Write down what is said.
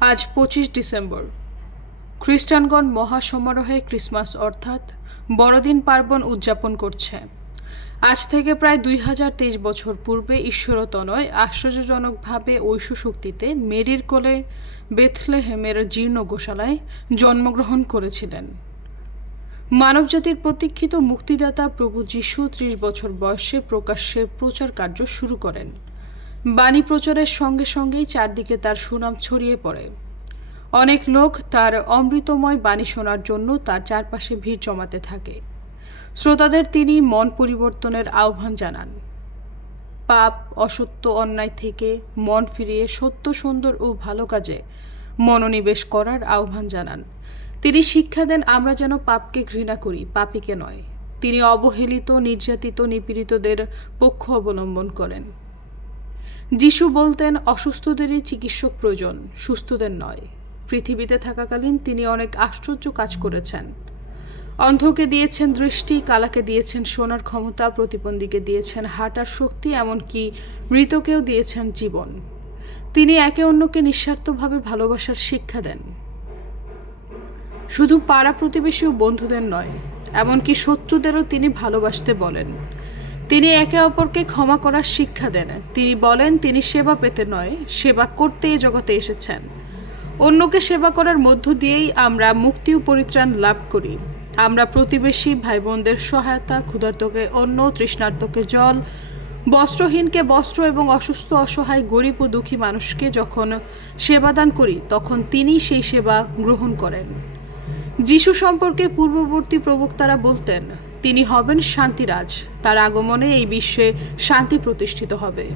আজ পঁচিশ December. খ্রিস্টানগণ মহাসমারোহে Christmas অর্থাৎ বড়দিন পার্বণ উদযাপন করছে। আজ থেকে প্রায় দুই হাজার তেইশ বছর পূর্বে ঈশ্বরতনয় আশ্চর্যজনকভাবে ঐশ্ব শক্তিতে মেরির কোলে বেথলেহেমের জীর্ণ গোশালায় জন্মগ্রহণ করেছিলেন। মানবজাতির প্রতীক্ষিত মুক্তিদাতা প্রভু যিশু ত্রিশ বছর বয়সে প্রকাশ্যে প্রচার কার্য শুরু করেন। বাণী প্রচারের সঙ্গে সঙ্গেই চারদিকে তার সুনাম ছড়িয়ে পড়ে। অনেক লোক তার অমৃতময় বাণী শোনার জন্য তার চারপাশে ভিড় জমাতে থাকে। শ্রোতাদের তিনি মন পরিবর্তনের আহ্বান জানান। পাপ, অসত্য, অন্যায় থেকে মন ফিরিয়ে সত্য, সুন্দর ও ভালো কাজে মনোনিবেশ করার আহ্বান জানান। তিনি শিক্ষা দেন, আমরা যেন পাপকে ঘৃণা করি, পাপীকে নয়। তিনি অবহেলিত, নির্যাতিত, নিপীড়িতদের পক্ষ অবলম্বন করেন। যিশু বলতেন, অসুস্থদেরই চিকিৎসক প্রয়োজন, সুস্থদের নয়। পৃথিবীতে থাকাকালীন তিনি অনেক আশ্চর্য কাজ করেছেন। অন্ধকে দিয়েছেন দৃষ্টি, কালাকে দিয়েছেন শোনার ক্ষমতা, প্রতিবন্ধীকে দিয়েছেন হাঁটার শক্তি, এমনকি মৃতকেও দিয়েছেন জীবন। তিনি একে অন্যকে নিঃস্বার্থভাবে ভালোবাসার শিক্ষা দেন। শুধু পাড়া প্রতিবেশী ও বন্ধুদের নয়, এমনকি শত্রুদেরও তিনি ভালোবাসতে বলেন। তিনি একে অপরকে ক্ষমা করার শিক্ষা দেন। তিনি বলেন, তিনি সেবা পেতে নয়, সেবা করতে এ জগতে এসেছেন। অন্যকে সেবা করার মধ্য দিয়েই আমরা মুক্তি ও পরিত্রাণ লাভ করি। আমরা প্রতিবেশী ভাই বোনদের সহায়তা, ক্ষুধার্তকে অন্য তৃষ্ণার্তকে জল, বস্ত্রহীনকে বস্ত্র এবং অসুস্থ, অসহায়, গরিব ও দুঃখী মানুষকে যখন সেবাদান করি, তখন তিনি সেই সেবা গ্রহণ করেন। যিশু সম্পর্কে পূর্ববর্তী প্রবক্তারা বলতেন তিনি হবেন শান্তিরাজ। তার আগমনে এই বিশ্বে শান্তি প্রতিষ্ঠিত হবে।